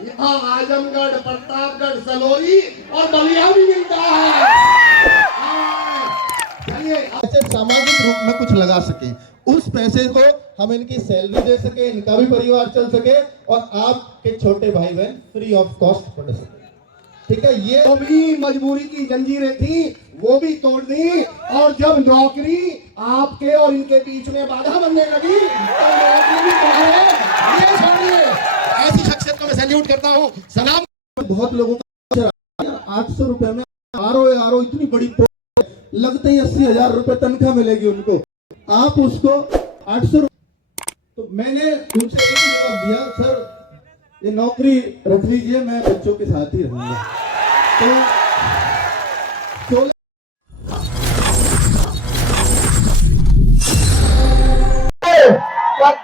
यहाँ आजमगढ़, प्रतापगढ़, सलोरी और बलिया भी मिलता है। ऐसे सामाजिक रूप में कुछ लगा सके, उस पैसे को हम इनकी सैलरी दे सके, इनका भी परिवार चल सके और आपके छोटे भाई बहन फ्री ऑफ कॉस्ट पढ़ सके। ठीक है, ये वो भी मजबूरी की जंजीरें थी, वो भी तोड़ दी। और जब नौकरी आपके और इनके बीच में बाधा बनने लगी तो नौकरी भी तुम्हारे ये छोड़िए। ऐसी शख्सियत को मैं सैल्यूट करता हूँ, सलाम। बहुत लोगों को 800 रुपए में आरो इतनी बड़ी लगते ही 80,000 रुपए तनख्वाह मिलेगी उनको, आप उसको 800। तो मैंने उनसे एक जवाब दिया, सर ये नौकरी रख लीजिए, मैं बच्चों के साथ ही रहूंगा। तो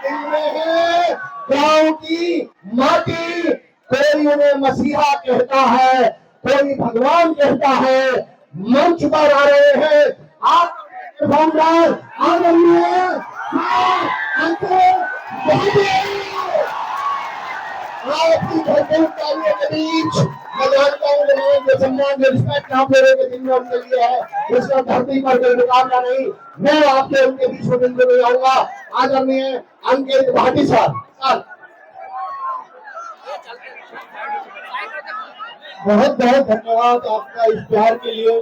दिल में है गाँव की माटी, कोई उन्हें मसीहा कहता है, कोई भगवान कहता है। मंच पर आ रहे हैं आप आपकी भरपूर तालियों के बीच मैं जानता हूँ जो सम्मान जो रिस्पेक्ट आप लोगों के दिन में उनके लिए है, उसका धरती पर कोई मुकाबला नहीं। मैं आपके उनके बीच में मिलते हुए आऊंगा। आदरणीय अंकित भाटी साहब, बहुत बहुत धन्यवाद आपका इस प्यार के लिए।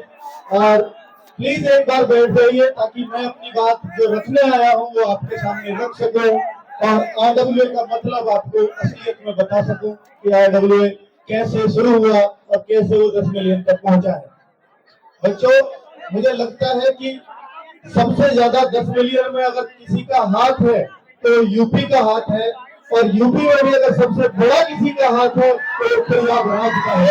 और प्लीज एक बार बैठ जाइए ताकि मैं अपनी बात जो रखने आया हूँ वो आपके सामने रख सकूं और आरडब्ल्यूए का मतलब आपको असलियत में बता सकूं कि आरडब्ल्यूए कैसे शुरू हुआ और कैसे वो 10 मिलियन तक पहुंचा है। बच्चों, मुझे लगता है कि सबसे ज्यादा 10 मिलियन में अगर किसी का हाथ है तो यूपी का हाथ है, और यूपी में भी अगर सबसे बड़ा किसी का हाथ है तो प्रयागराज का है।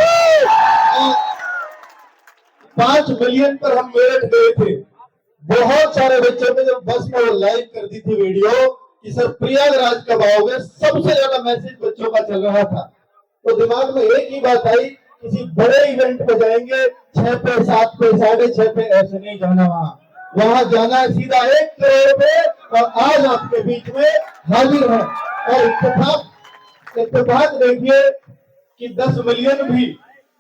5 मिलियन पर हम मेरठ गए थे, बहुत सारे बच्चों ने जब बस में लाइव कर दी थी वीडियो कि सर प्रयागराज कब आओगे, सबसे ज्यादा मैसेज बच्चों का चल रहा था। तो दिमाग में एक ही बात आई, किसी बड़े इवेंट पे जाएंगे 6 पे 7 पे 6.5 पे, ऐसे नहीं जाना। वहां जाना है सीधा 1 करोड़ पे। और आज आपके बीच में हाजिर है और इत्तेफाक देखिए कि 10 मिलियन भी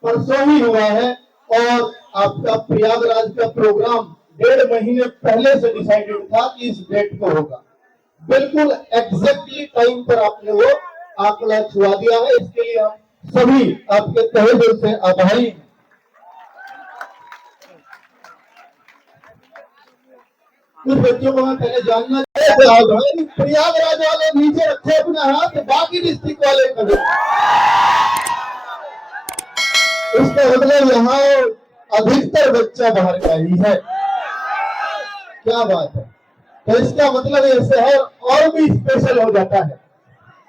परसों ही हुआ है और आपका प्रयागराज का प्रोग्राम 1.5 महीने पहले से डिसाइडेड था कि इस डेट को होगा। बिल्कुल एग्जैक्टली टाइम पर आपने वो आंकड़ा छुआ दिया है, इसके लिए हम सभी आपके तहे दिल से आभारी हैं। कुछ बच्चों को मैं पहले जानना चाहिए, प्रयागराज वाले नीचे रखे अपना हाथ, बाकी डिस्ट्रिक्ट वाले करें। इसका मतलब यहाँ अधिकतर बच्चा बाहर का ही है। क्या बात है। तो इसका मतलब ये शहर और भी स्पेशल हो जाता है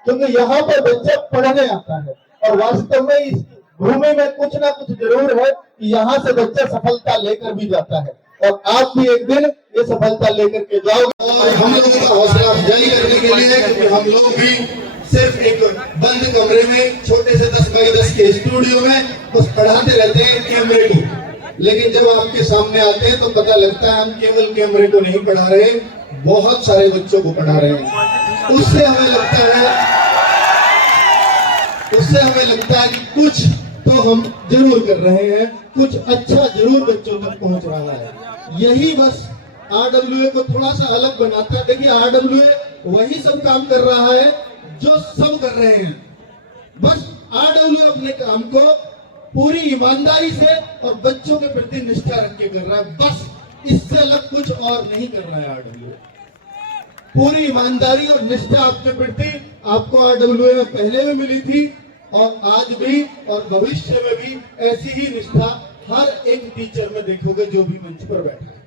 क्योंकि यहाँ पर बच्चा पढ़ने आता है और वास्तव में इस भूमि में कुछ ना कुछ जरूर है कि यहाँ से बच्चा सफलता लेकर भी जाता है और आप भी एक दिन ये सफलता लेकर के जाओगे। और हम लोगों का हौसला अफजाई करने के लिए, क्योंकि हम लोग भी सिर्फ एक बंद कमरे में छोटे से 10 बाई 10 के स्टूडियो में बस पढ़ाते रहते हैं कैमरे को, लेकिन जब आपके सामने आते हैं तो पता लगता है हम केवल कैमरे को नहीं पढ़ा रहे, बहुत सारे बच्चों को पढ़ा रहे हैं। उससे हमें लगता है कि कुछ तो हम जरूर कर रहे हैं, कुछ अच्छा जरूर बच्चों तक पहुंच रहा है। यही बस आरडब्ल्यूए को थोड़ा सा अलग बनाता है। देखिए, आरडब्ल्यूए वही सब काम कर रहा है जो सब कर रहे हैं, बस आरडब्ल्यूए अपने काम को पूरी ईमानदारी से और बच्चों के प्रति निष्ठा रख के कर रहा है। बस इससे अलग कुछ और नहीं कर रहा है आरडब्ल्यूए। पूरी ईमानदारी और निष्ठा आपके प्रति आपको आरडब्ल्यूए में पहले भी मिली थी और आज भी और भविष्य में भी ऐसी ही निष्ठा हर एक टीचर में देखोगे जो भी मंच पर बैठा है।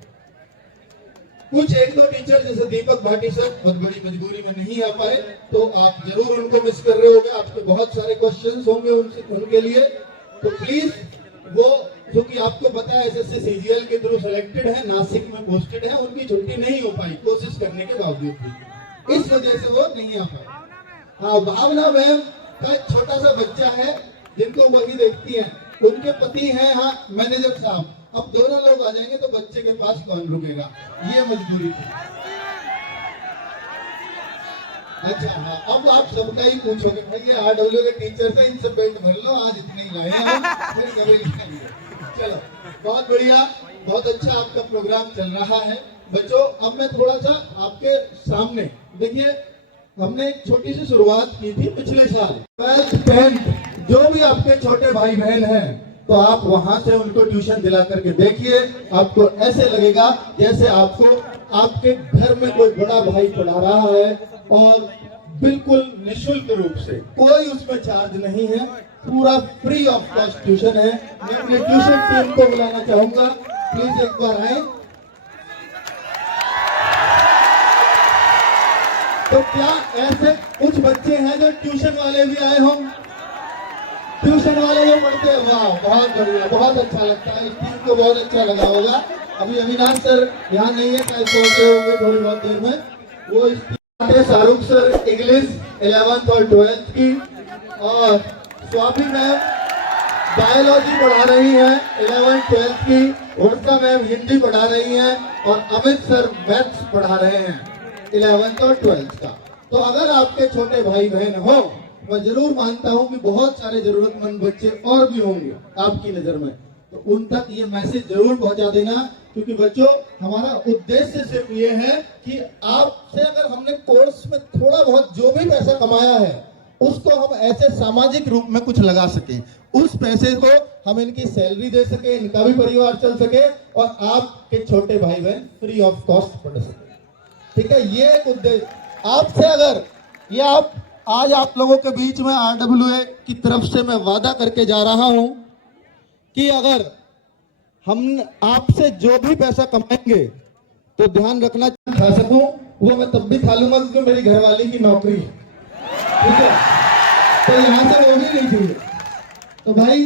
कुछ 1-2 टीचर जैसे दीपक भाटी सर बहुत बड़ी मजबूरी में नहीं आ पाए, तो आप जरूर उनको मिस कर रहे होंगे। आपके बहुत सारे क्वेश्चंस होंगे उनके लिए, तो प्लीज वो, क्योंकि आपको पता है एसएससी सीजीएल के थ्रू सिलेक्टेड है, नासिक में पोस्टेड है, उनकी छुट्टी नहीं हो पाई कोशिश करने के बावजूद भी, इस वजह से वो नहीं आ पाए। हाँ, भावना मैम का छोटा सा बच्चा है जिनको वही देखती है, उनके पति हैं हाँ मैनेजर साहब। अब दोनों लोग आ जाएंगे तो बच्चे के पास कौन रुकेगा, ये मजबूरी थी। अच्छा हाँ, अब आप सबका ही पूछोगे भाई ये आरडब्ल्यू के टीचर से इनसे पेट भर लो, आज इतने ही लाए हैं फिर कभी खाएंगे। चलो बहुत बढ़िया, बहुत अच्छा आपका प्रोग्राम चल रहा है बच्चों। अब मैं थोड़ा सा आपके सामने देखिए, हमने एक छोटी सी शुरुआत की थी पिछले साल 12th 10th जो भी आपके छोटे भाई बहन हैं तो आप वहां से उनको ट्यूशन दिला करके देखिए, आपको ऐसे लगेगा जैसे आपको आपके घर में कोई बड़ा भाई पढ़ा रहा है और बिल्कुल निशुल्क रूप से, कोई उसमें चार्ज नहीं है, पूरा फ्री ऑफ कॉस्ट ट्यूशन है। मैं अपने ट्यूशन टीम को बुलाना चाहूंगा, प्लीज एक बार आए। तो क्या ऐसे कुछ बच्चे हैं जो ट्यूशन वाले भी आए हों? ट्यूशन वाले जो पढ़ते हैं, वाह बहुत बढ़िया, बहुत अच्छा लगता है, इस टीम को बहुत अच्छा लगा होगा। अभी अविनाश सर यहाँ नहीं है, शायद पहुंचे होंगे थोड़ी बहुत देर में। वो इस टीम में शाहरुख सर इंग्लिश 11th और 12th की, और स्वाति मैम बायोलॉजी पढ़ा रही है 11th 12th की, वर्षा मैम हिंदी पढ़ा रही हैं, और अमित सर मैथ्स पढ़ा रहे हैं 11th और 12th का। तो अगर आपके छोटे भाई बहन हो, मैं जरूर मानता हूं कि बहुत सारे जरूरतमंद बच्चे और भी होंगे आपकी नजर में, तो उन तक ये मैसेज जरूर पहुंचा देना, क्योंकि बच्चों हमारा उद्देश्य सिर्फ ये है कि आपसे अगर हमने कोर्स में थोड़ा बहुत जो भी पैसा कमाया है उसको हम ऐसे सामाजिक रूप में कुछ लगा सके, उस पैसे को हम इनकी सैलरी दे सके, इनका भी परिवार चल सके, और आपके छोटे भाई बहन फ्री ऑफ कॉस्ट पढ़ सके। ठीक है, ये एक उद्देश्य आपसे, अगर ये आप आज आप लोगों के बीच में आरडब्ल्यूए की तरफ से मैं वादा करके जा रहा हूं कि अगर हम आपसे जो भी पैसा कमाएंगे तो ध्यान रखना, खा सकूं वो मैं तब भी खा लूंगा क्योंकि मेरी घरवाली की नौकरी है, ठीक है, तो यहां से वो भी नहीं चाहिए। तो भाई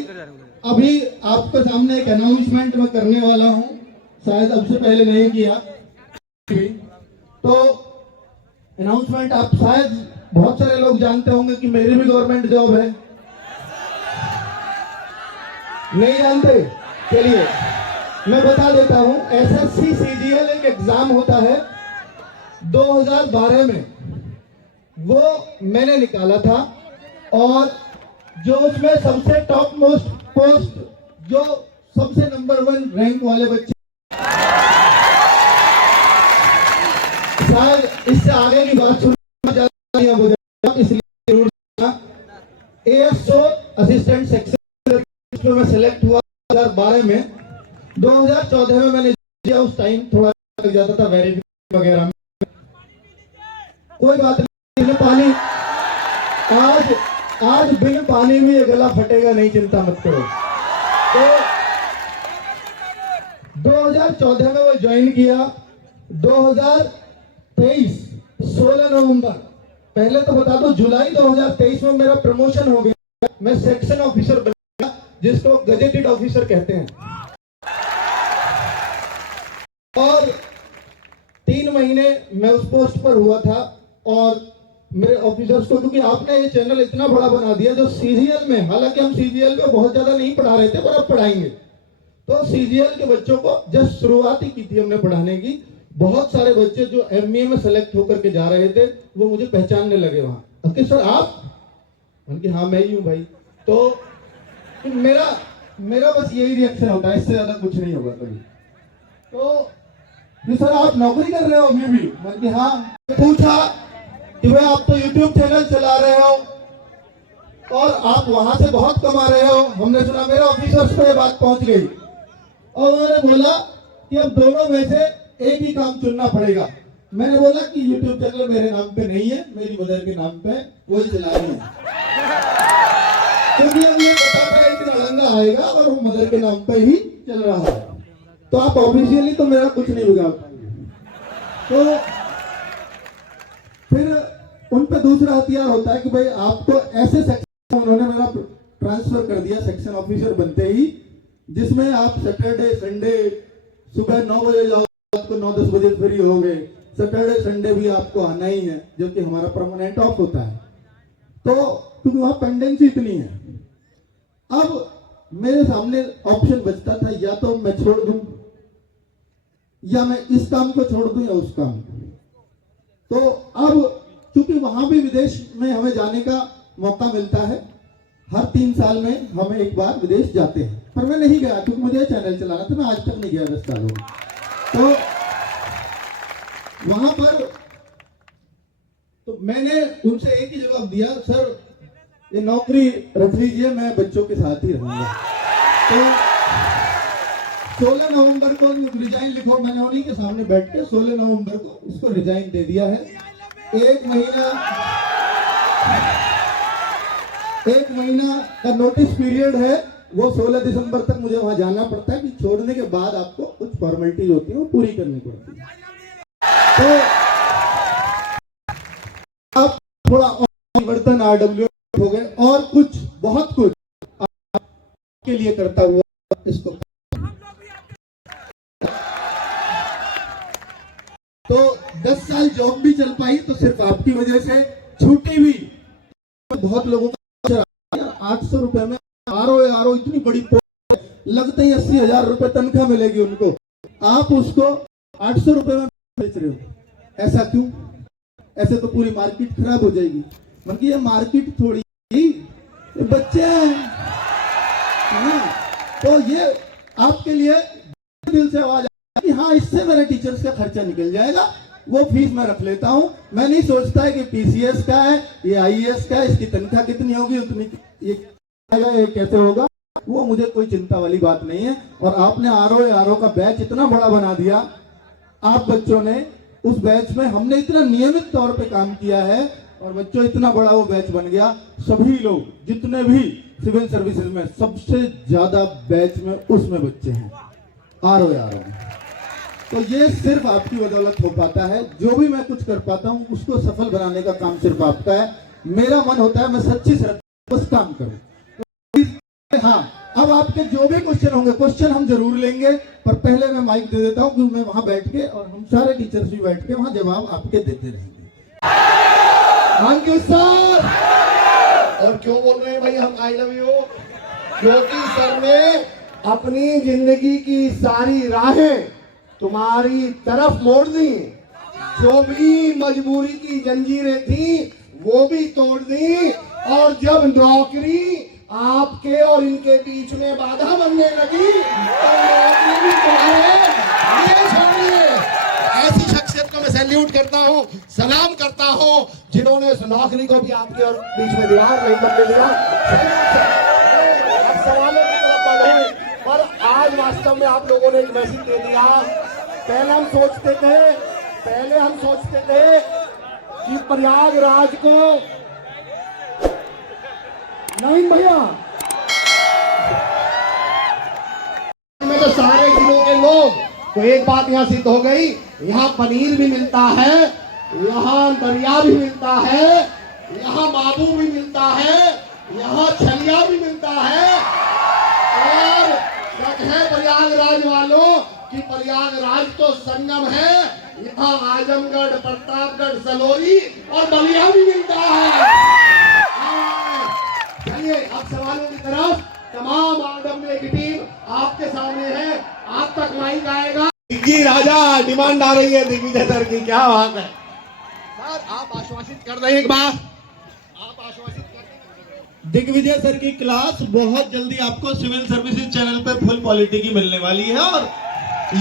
अभी आपके सामने एक अनाउंसमेंट मैं करने वाला हूं, शायद अब से पहले नहीं किया, तो अनाउंसमेंट आप शायद बहुत सारे लोग जानते होंगे कि मेरी भी गवर्नमेंट जॉब है, नहीं जानते? चलिए मैं बता देता हूं, एसएससी सीजीएल एक एग्जाम होता है 2012 में, वो मैंने निकाला था, और जो उसमें सबसे टॉप मोस्ट पोस्ट, जो सबसे नंबर 1 रैंक वाले बच्चे, शायद इससे आगे की बात सुनना इसलिए जरूर, एएसओ असिस्टेंट सेक्शन में सिलेक्ट हुआ 2012 में। 2014 में मैंने किया, उस टाइम थोड़ा लग जाता था वेरिफिकेशन वगैरह में, कोई बात नहीं, पानी आज बिन पानी में ये गला फटेगा नहीं, चिंता मत करो। तो 2014 में वो ज्वाइन किया, 2023 16 नवंबर, पहले तो बता दो जुलाई 2023 में मेरा प्रमोशन हो गया, मैं सेक्शन ऑफिसर बन गया, जिसको गजेटेड ऑफिसर कहते हैं, और 3 महीने मैं उस पोस्ट पर हुआ था। और मेरे ऑफिसर्स को, क्योंकि आपने ये चैनल इतना बड़ा बना दिया, जो सीजीएल में, हालांकि हम सीजीएल में बहुत ज्यादा नहीं पढ़ा रहे थे पर अब पढ़ाएंगे, तो सीजीएल के बच्चों को जस्ट शुरुआत ही की थी हमने पढ़ाने की। बहुत सारे बच्चे जो एमए में सेलेक्ट होकर के जा रहे थे वो मुझे पहचानने लगे वहां, कि सर आप, उनके हाँ मैं ही हूं भाई। तो मेरा बस यही रिएक्शन होता है, इससे ज्यादा कुछ नहीं होगा कभी। तो सर आप नौकरी कर रहे हो अभी भी? मैंने हाँ। पूछा कि भाई आप तो यूट्यूब चैनल चला रहे हो और आप वहां से बहुत कमा रहे हो, हमने सुना, मेरे ऑफिसर्स पे बात पहुंच गई, और उन्होंने बोला कि अब दोनों में से एक ही काम चुनना पड़ेगा। मैंने बोला कि YouTube चैनल मेरे नाम पे नहीं है, मेरी मदर के नाम पे, वही चला रही है, क्योंकि अब ये पता था एक लड़ंगा आएगा और वो मदर के नाम पे ही चल रहा है, तो आप ऑफिशियली तो मेरा कुछ नहीं बिगाड़ पाएंगे। तो फिर उन पे दूसरा हथियार होता है कि भाई आपको ऐसे सेक्शन, उन्होंने मेरा ट्रांसफर कर दिया सेक्शन ऑफिसर बनते ही, जिसमें आप सैटरडे संडे सुबह 9 बजे जाओ, आपको 9-10 बजे फ्री हो गए, सैटरडे संडे भी आपको आना ही है, जबकि हमारा परमानेंट ऑफ होता है। तो क्योंकि वहां पेंडेंसी इतनी है, अब मेरे सामने ऑप्शन बचता था, या तो मैं छोड़ दूं, या मैं इस काम को छोड़ दूं, या उस काम को। तो अब चूंकि वहां भी विदेश में हमें जाने का मौका मिलता है, हर 3 साल में हम एक बार विदेश जाते हैं, पर मैं नहीं गया क्योंकि मुझे चैनल चलाना था। मैं आज तक नहीं गया 10 सालों में। तो वहां पर तो मैंने उनसे एक ही जवाब दिया, सर ये नौकरी रख लीजिए, मैं बच्चों के साथ ही रहूंगा। तो 16 नवंबर को रिजाइन लिखो, मैंने उन्हीं के सामने बैठ के 16 नवंबर को इसको रिजाइन दे दिया है। एक महीना का नोटिस पीरियड है, वो 16 दिसंबर तक मुझे वहां जाना पड़ता है कि छोड़ने के बाद आपको कुछ फॉर्मेलिटीज होती है वो पूरी करनी पड़ती है। तो आप थोड़ा परिवर्तन RWA हो गए और कुछ बहुत कुछ आपके लिए करता हुआ इसको। तो 10 साल जॉब भी चल पाई तो सिर्फ आपकी वजह से, छूटी भी बहुत लोगों का 800 रुपए में आरओ इतनी बड़ी लगते ही 80,000 रुपए तनख्वाह मिलेगी उनको, आप उसको 800 रुपए में बेच रहे हो। ऐसा क्यों? ऐसे तो पूरी मार्केट खराब हो जाएगी। मतलब ये मार्केट थोड़ी, ये बच्चे हैं ना, तो ये आपके लिए दिल से आवाज कि हाँ इससे मेरे टीचर्स का खर्चा निकल जाएगा, वो फीस मैं रख लेता हूँ। मैं नहीं सोचता है कि PCS का है, ये IAS का है, इसकी तनख्वाह कितनी होगी, उतनी ये कैसे होगा, वो मुझे कोई चिंता वाली बात नहीं है। और आपने RO का बैच इतना बड़ा बना दिया, आप बच्चों ने उस बैच में, हमने इतना नियमित तौर पे काम किया है और बच्चों इतना बड़ा वो बैच बन गया। सभी लोग जितने भी सिविल सर्विसेज में सबसे ज्यादा बैच में उसमें बच्चे हैं RO में। तो ये सिर्फ आपकी बदौलत हो पाता है। जो भी मैं कुछ कर पाता हूँ उसको सफल बनाने का काम सिर्फ आपका है। मेरा मन होता है मैं सच्ची श्रद्धा उस काम करूं। तो हाँ, अब आपके जो भी क्वेश्चन होंगे, क्वेश्चन हम जरूर लेंगे, पर पहले मैं माइक दे देता हूँ क्योंकि मैं वहां बैठ के और हम सारे टीचर्स भी बैठ के वहां जवाब आपके देते रहेंगे। Thank you sir. और क्यों बोल रहे हैं भाई हम आई लव यू? क्योंकि सर ने अपनी जिंदगी की सारी राहें तुम्हारी तरफ मोड़ दी। जो भी मजबूरी की जंजीरें थी वो भी तोड़ दी, और जब नौकरी आपके और इनके बीच में बाधा बनने लगी तो नौकरी भी तुम्हारे लिए छोड़िए। ऐसी शख्सियत को मैं सैल्यूट करता हूँ, सलाम करता हूँ, जिन्होंने इस नौकरी को भी आपके और बीच में दीवार नहीं बनने दिया। अब सवालों की तरफ बढ़े, पर आज वास्तव में आप लोगों ने एक मैसेज दे दिया। पहले हम सोचते थे कि प्रयागराज को, नहीं भैया, में तो सारे जिलों के लोग, तो एक बात यहाँ सिद्ध हो गई, यहाँ पनीर भी मिलता है, यहाँ दरिया भी मिलता है, यहाँ माबू भी मिलता है, यहाँ छलिया भी मिलता है। और सच है प्रयागराज वालों कि प्रयागराज तो संगम है, यहाँ आजमगढ़, प्रतापगढ़, सलोरी और बलिया भी मिलता है। चलिए अब सवालों की तरफ। तमाम RWA की टीम आपके सामने है, आप तक माइक आएगा। दिग्विजय राजा डिमांड आ रही है दिग्विजय सर की, क्या बात है सर? आप आश्वासित कर रहे हैं एक बार, आप आश्वासित कर रहे हैं दिग्विजय सर की क्लास बहुत जल्दी आपको सिविल सर्विसेज चैनल पे फुल क्वालिटी की मिलने वाली है, और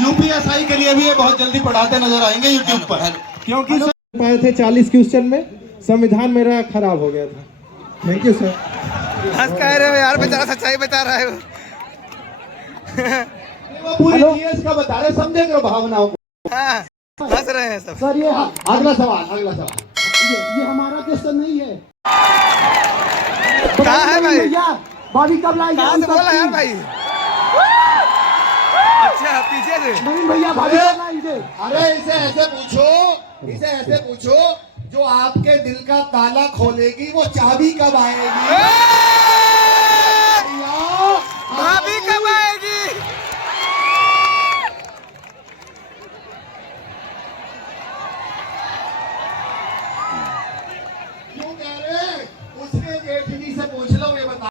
UPSI के लिए भी ये बहुत जल्दी पढ़ाते नजर आएंगे YouTube पर, क्योंकि पाए थे 40 क्वेश्चन में, संविधान मेरा खराब हो गया था। Thank you sir. हंस कह रहे हो यार, बेचारा सच्चाई बता रहा है वो। वो पूरी GS का बता रहे, समझे करो भावनाओं को। हाँ, हंस रहे हैं सब। सर ये अगला सवाल ये हमारा क्वेश्चन नहीं है। कहाँ है भाई? भाभी कब लाएंगे? कहाँ से बोला यार भाई? अच्छा पीछे से। नहीं भैया, भाभी कब लाएंगे? अरे इसे ऐसे पूछो जो आपके दिल का ताला खोलेगी वो चाबी कब आएगी? भाभी कब आएगी?